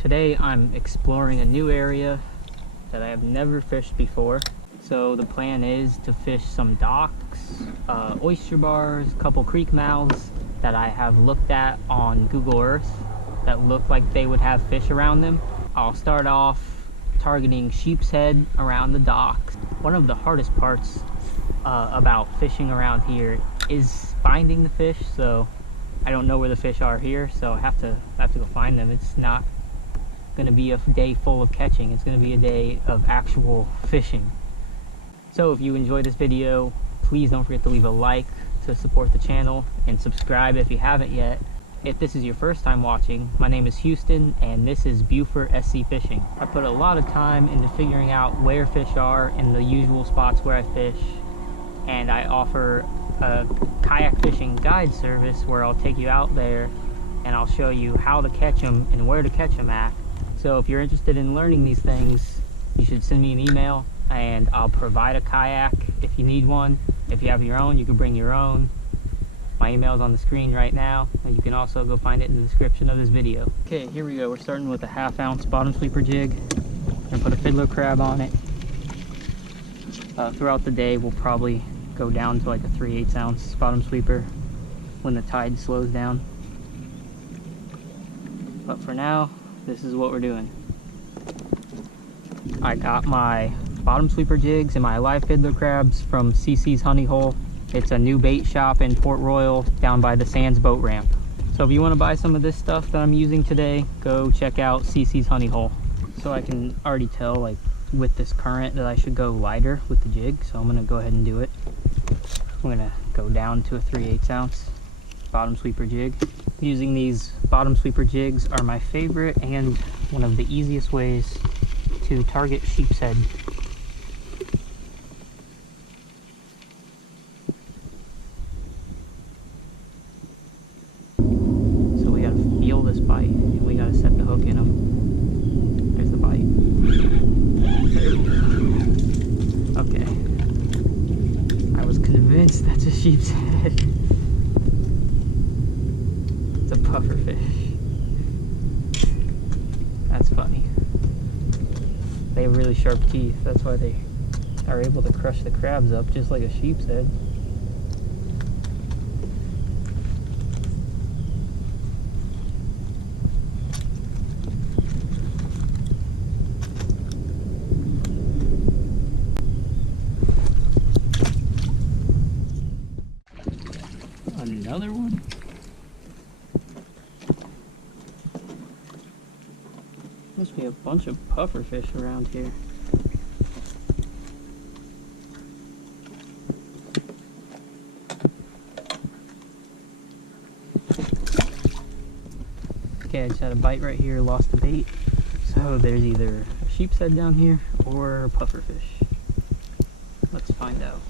Today I'm exploring a new area that I have never fished before. So the plan is to fish some docks, oyster bars, a couple creek mouths that I have looked at on Google Earth that look like they would have fish around them. I'll start off targeting sheepshead around the docks. One of the hardest parts about fishing around here is finding the fish, so I don't know where the fish are here, so I have to go find them. It's not going to be a day full of catching, it's going to be a day of actual fishing. So if you enjoyed this video, please don't forget to leave a like to support the channel and subscribe if you haven't yet. If this is your first time watching, my name is Houston and this is Beaufort SC Fishing. I put a lot of time into figuring out where fish are in the usual spots where I fish, and I offer a kayak fishing guide service where I'll take you out there and I'll show you how to catch them and where to catch them at. So if you're interested in learning these things, you should send me an email and I'll provide a kayak if you need one. If you have your own, you can bring your own. My email is on the screen right now, and you can also go find it in the description of this video. Okay, here we go. We're starting with a 1/2 ounce bottom sweeper jig. We're gonna put a fiddler crab on it. Throughout the day, we'll probably go down to like a 3/8 ounce bottom sweeper when the tide slows down. But for now, this is what we're doing. I got my bottom sweeper jigs and my live fiddler crabs from CC's Honey Hole. It's a new bait shop in Port Royal down by the Sands boat ramp. So if you want to buy some of this stuff that I'm using today, go check out CC's Honey Hole. So I can already tell, like, with this current that I should go lighter with the jig, so I'm going to go ahead and do it. I'm going to go down to a 3/8 ounce bottom sweeper jig. Using these bottom sweeper jigs are my favorite and one of the easiest ways to target sheepshead. So we gotta feel this bite and we gotta set the hook in them. There's the bite. Okay. I was convinced that's a sheepshead. It's a puffer fish. That's funny. They have really sharp teeth. That's why they are able to crush the crabs up just like a sheepshead. Another one? Must be a bunch of puffer fish around here. Okay, I just had a bite right here, lost the bait. So there's either a sheepshead down here or a puffer fish. Let's find out.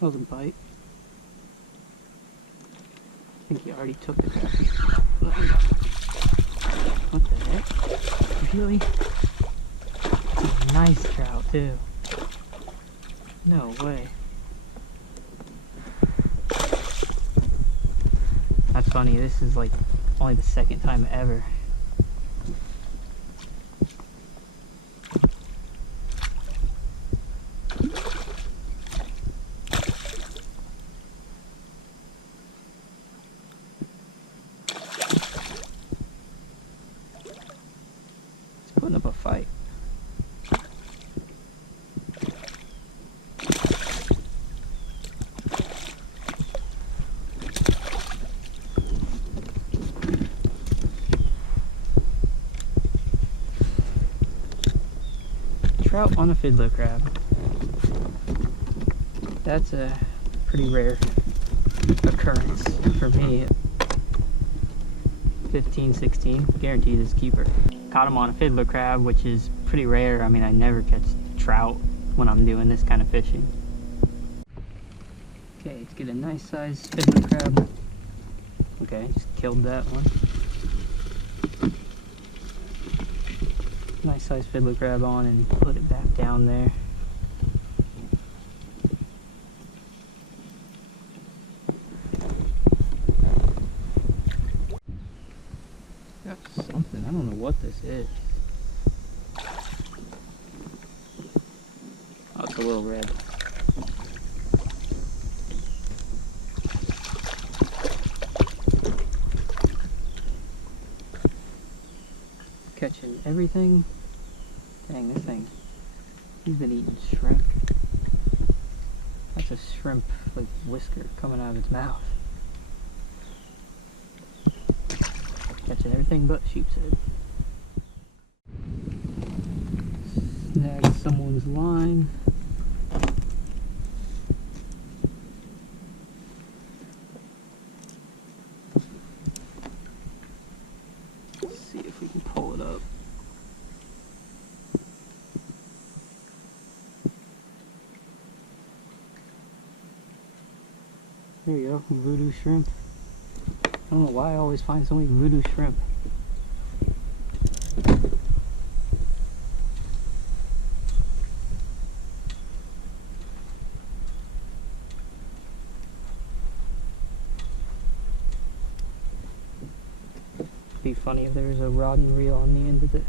That was a bite. I think he already took the crab. What the heck? Really? It's a nice trout too. No way. That's funny, this is like only the second time ever. Putting up a fight. Trout on a fiddler crab. That's a pretty rare occurrence for me. 15, 16, guaranteed is keeper. Caught them on a fiddler crab, which is pretty rare. I mean, I never catch trout when I'm doing this kind of fishing. Okay, let's get a nice sized fiddler crab. Okay, just killed that one. Nice sized fiddler crab on and put it back down there. Got something, I don't know what this is. Oh, it's a little red. Catching everything. Dang, this thing, he's been eating shrimp. That's a shrimp like whisker coming out of its mouth. Catching everything but sheepshead. Snagged someone's line. Let's see if we can pull it up. There you go, voodoo shrimp. I don't know why I always find so many voodoo shrimp. It'd be funny if there was a rod and reel on the end of this.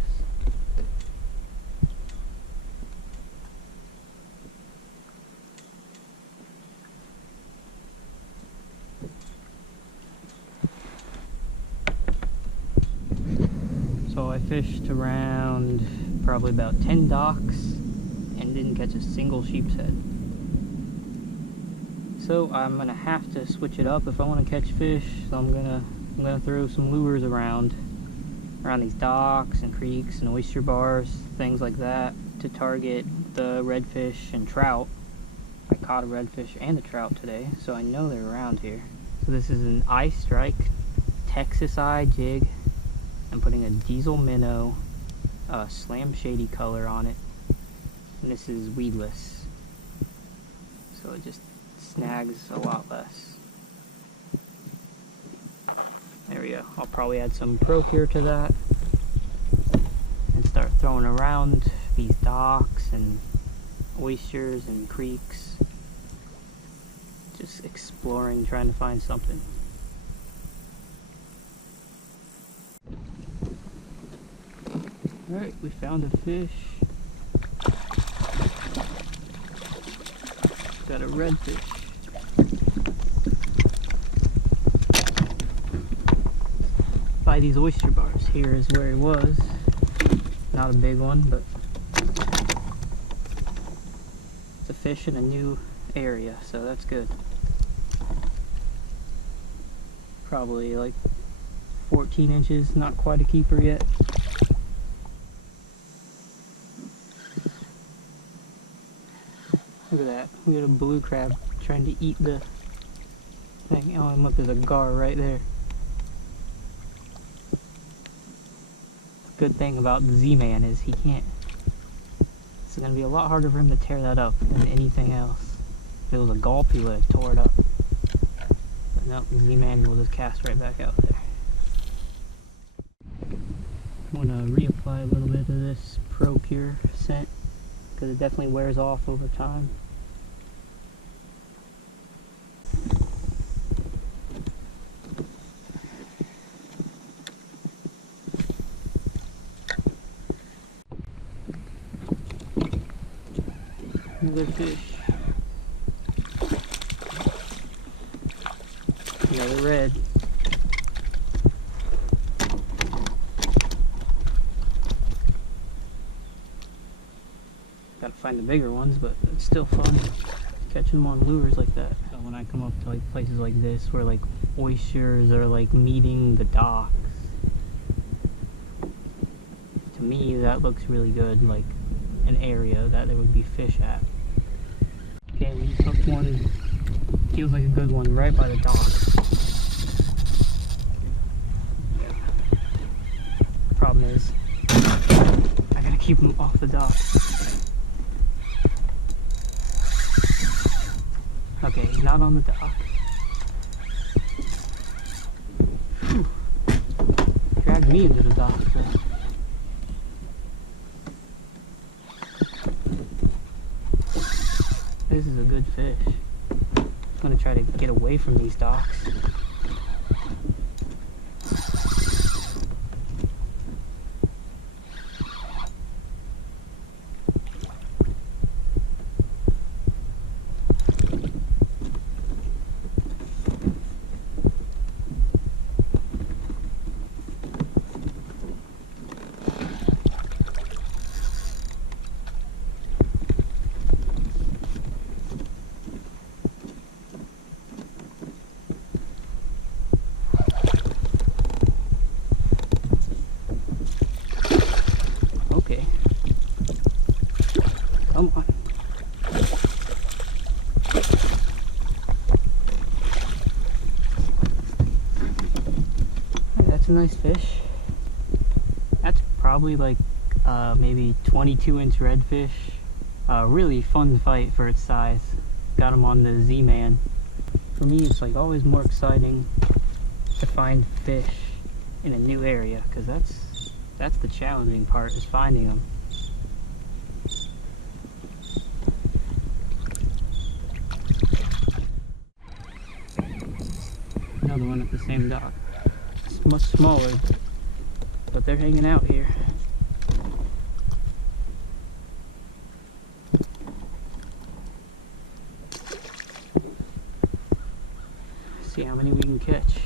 So I fished around probably about 10 docks and didn't catch a single sheepshead. So I'm gonna have to switch it up if I want to catch fish. So I'm gonna throw some lures around these docks and creeks and oyster bars, things like that, to target the redfish and trout. I caught a redfish and a trout today, so I know they're around here. So this is an eye strike Texas eye jig. I'm putting a diesel minnow slam shady color on it, and this is weedless, so it just snags a lot less. There we go. I'll probably add some Procure to that and start throwing around these docks and oysters and creeks, just exploring, trying to find something. Alright, we found a fish. Got a redfish. By these oyster bars. Here is where he was. Not a big one, but it's a fish in a new area, so that's good. Probably like 14 inches, not quite a keeper yet. Look at that, we got a blue crab trying to eat the thing. Oh, and look, there's a gar right there. The good thing about the Z-Man is he can't. It's going to be a lot harder for him to tear that up than anything else. If it was a gulp, he would have tore it up. But no, the Z-Man will just cast right back out there. I'm going to reapply a little bit of this Procure scent, because it definitely wears off over time. Another fish. Another red. Gotta find the bigger ones, but it's still fun catching them on lures like that. So when I come up to like places like this where like oysters are like meeting the docks, to me that looks really good, like an area that there would be fish at. Okay, we just hooked one, feels like a good one, right by the docks. Yeah. Problem is, keep them off the dock. Okay, he's not on the dock. Whew. Dragged me into the dock. So. This is a good fish. I'm gonna try to get away from these docks. Come on. That's a nice fish. That's probably like maybe 22-inch redfish. Really fun fight for its size. Got him on the Z-Man. For me, it's like always more exciting to find fish in a new area, because that's the challenging part, is finding them. Another one at the same dock. It's much smaller, but they're hanging out here. See how many we can catch.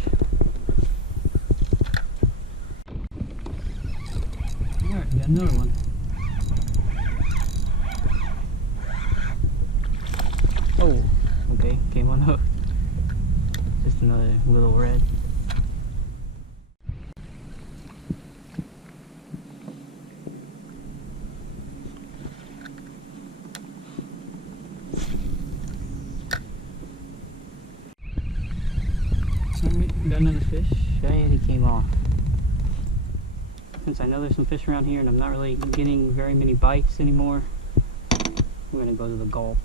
Alright, we got another one. Oh, okay, came on hook. Just another little red. Alright, got another fish, and he came off. Since I know there's some fish around here and I'm not really getting very many bites anymore, we're gonna go to the gulp.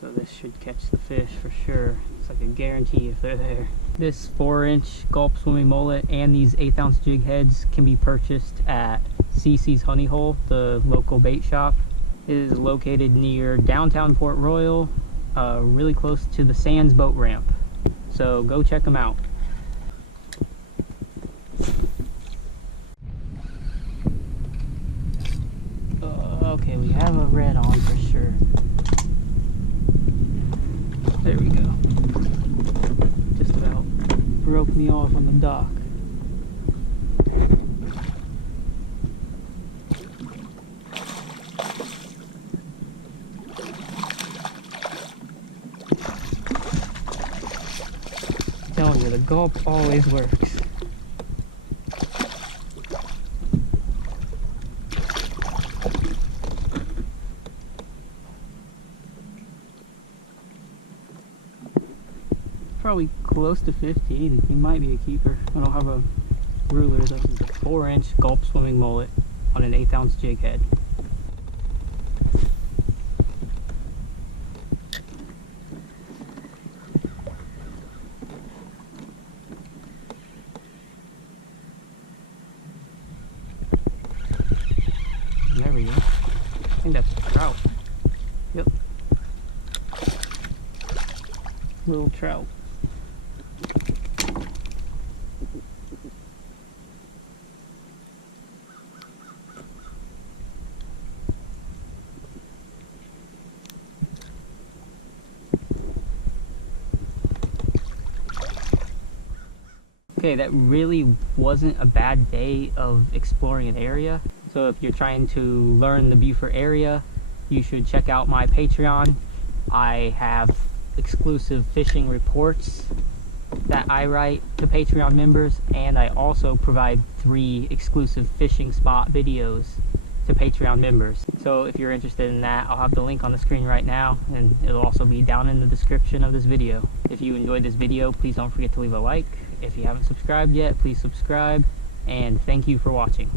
So this should catch the fish for sure. It's like a guarantee if they're there. This 4-inch gulp swimming mullet and these 1/8 ounce jig heads can be purchased at CC's Honey Hole, the local bait shop. It is located near downtown Port Royal, really close to the Sands boat ramp. So go check them out. Okay, we have a red on for sure. There we go. Just about broke me off on the dock. I'm telling you, the gulp always works. Probably close to 15. He might be a keeper. I don't have a ruler. This is a 4-inch gulp swimming mullet on an 1/8 ounce jig head. There we go. I think that's a trout. Yep. Little trout. Okay, that really wasn't a bad day of exploring an area. So if you're trying to learn the Beaufort area, you should check out my Patreon. I have exclusive fishing reports that I write to Patreon members, and I also provide 3 exclusive fishing spot videos to Patreon members. So if you're interested in that, I'll have the link on the screen right now, and it'll also be down in the description of this video. If you enjoyed this video, please don't forget to leave a like. If you haven't subscribed yet, please subscribe, and thank you for watching.